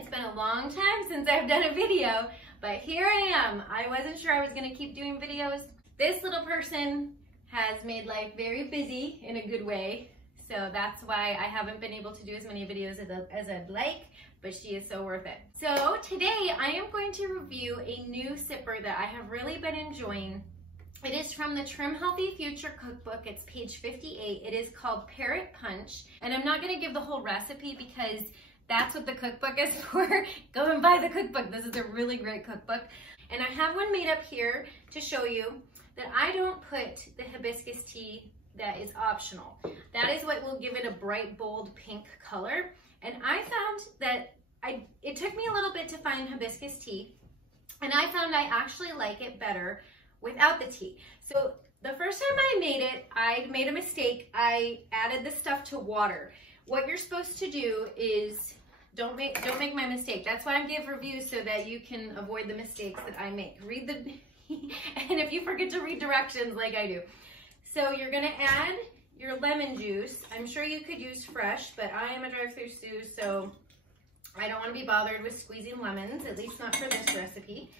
It's been a long time since I've done a video, but here I am. I wasn't sure I was gonna keep doing videos. This little person has made life very busy in a good way, so that's why I haven't been able to do as many videos as I'd like, but she is so worth it. So today I am going to review a new sipper that I have really been enjoying. It is from the Trim Healthy Future cookbook. It's page 58. It is called Parrot Punch, and I'm not gonna give the whole recipe because that's what the cookbook is for. Go and buy the cookbook. This is a really great cookbook. And I have one made up here to show you that I don't put the hibiscus tea that is optional. That is what will give it a bright, bold pink color. And I found that it took me a little bit to find hibiscus tea, and I found I actually like it better without the tea. So the first time I made it, I made a mistake. I added the stuff to water. What you're supposed to do is don't make my mistake. That's why I give reviews, so that you can avoid the mistakes that I make. Read the and if you forget to read directions like I do. So you're gonna add your lemon juice. I'm sure you could use fresh, but I am a drive-through Sue, so I don't want to be bothered with squeezing lemons, at least not for this recipe.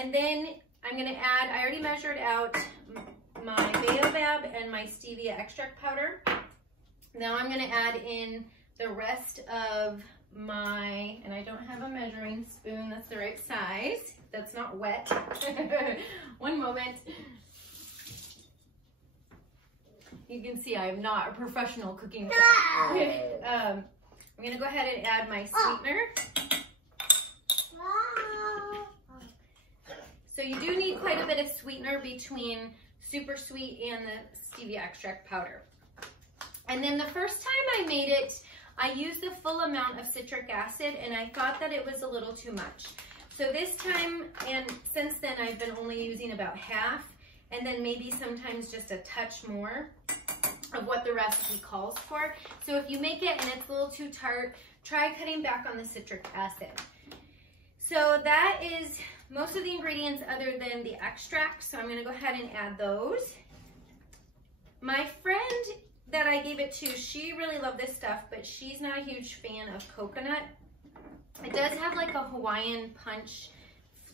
And then I'm gonna add, I already measured out my baobab and my stevia extract powder. Now I'm gonna add in the rest of my, and I don't have a measuring spoon that's the right size, that's not wet. One moment. You can see I'm not a professional cooking chef. I'm gonna go ahead and add my sweetener. So you do need quite a bit of sweetener between super sweet and the stevia extract powder. And then the first time I made it, I used the full amount of citric acid, and I thought that it was a little too much. So this time, and since then, I've been only using about half, and then maybe sometimes just a touch more of what the recipe calls for. So if you make it and it's a little too tart, try cutting back on the citric acid. So that is most of the ingredients other than the extract, so I'm gonna go ahead and add those. My friend that I gave it to, she really loved this stuff, but she's not a huge fan of coconut. It does have like a Hawaiian punch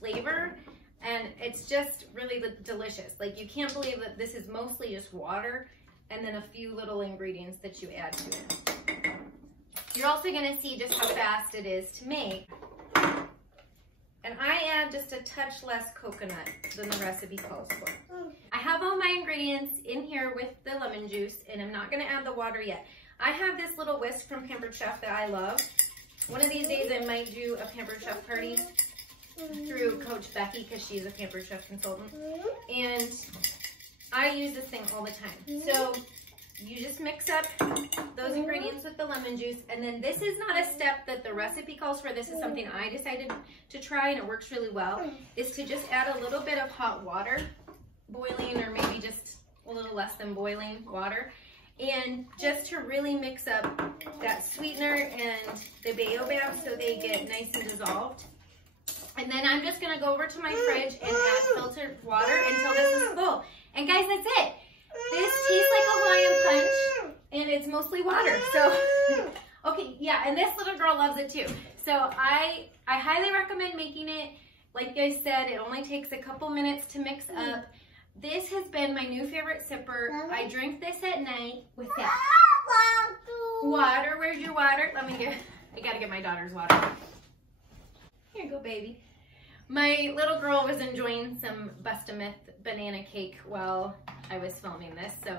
flavor, and it's just really delicious. Like, you can't believe that this is mostly just water and then a few little ingredients that you add to it. You're also gonna see just how fast it is to make. And I add just a touch less coconut than the recipe calls for. I have all my ingredients in here with the lemon juice, and I'm not gonna add the water yet. I have this little whisk from Pampered Chef that I love. One of these days I might do a Pampered Chef party through Coach Becky, because she's a Pampered Chef consultant. And I use this thing all the time. So you just mix up those ingredients with the lemon juice, and then this is not a step that the recipe calls for. This is something I decided to try, and it works really well, is to just add a little bit of hot water, boiling, or maybe just a little less than boiling water, and just to really mix up that sweetener and the baobab so they get nice and dissolved. And then I'm just gonna go over to my fridge and add filtered water until this is full. And guys, that's it. This tastes like a Hawaiian punch, and it's mostly water. So, okay, yeah, and this little girl loves it too. So I highly recommend making it. Like I said, it only takes a couple minutes to mix up. This has been my new favorite sipper. I drink this at night with that water. Where's your water? I gotta get my daughter's water. Here you go, baby. My little girl was enjoying some Bust-A-Myth banana cake while I was filming this, so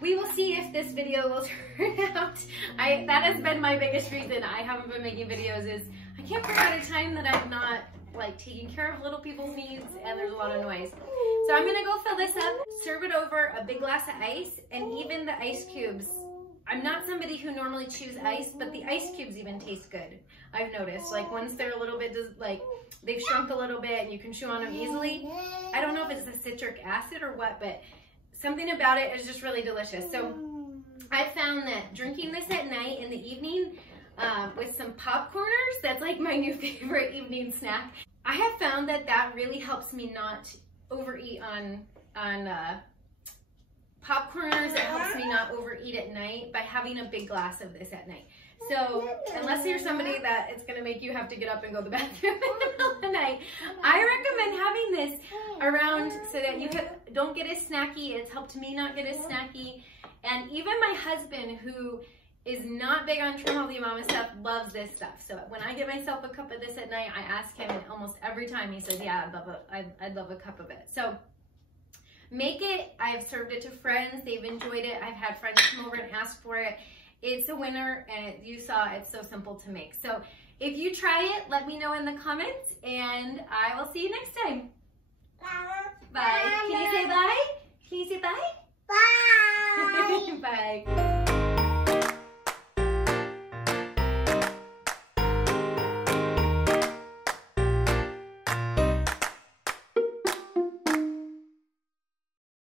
we will see if this video will turn out. That has been my biggest reason I haven't been making videos, is I can't figure out a time that I'm not like taking care of little people's needs and there's a lot of noise. So I'm gonna go fill this up, serve it over a big glass of ice, and even the ice cubes. I'm not somebody who normally chews ice, but the ice cubes even taste good. I've noticed, like, once they're a little bit, like, they've shrunk a little bit and you can chew on them easily. I don't know if it's the citric acid or what, but something about it is just really delicious. So I found that drinking this at night in the evening with some popcorners, that's like my new favorite evening snack. I have found that that really helps me not overeat on popcorners. It helps me not overeat at night by having a big glass of this at night. So unless you're somebody that it's gonna make you have to get up and go to the bathroom in the middle of the night, I recommend having this around so that you don't get as snacky. It's helped me not get as snacky. And even my husband, who is not big on Trim Healthy Mama stuff, loves this stuff. So when I get myself a cup of this at night, I ask him, and almost every time he says, yeah, I'd love a cup of it. So make it. I've served it to friends. They've enjoyed it. I've had friends come over and ask for it. It's a winner, and you saw it's so simple to make. So if you try it, let me know in the comments, and I will see you next time. Bye. Can you say bye?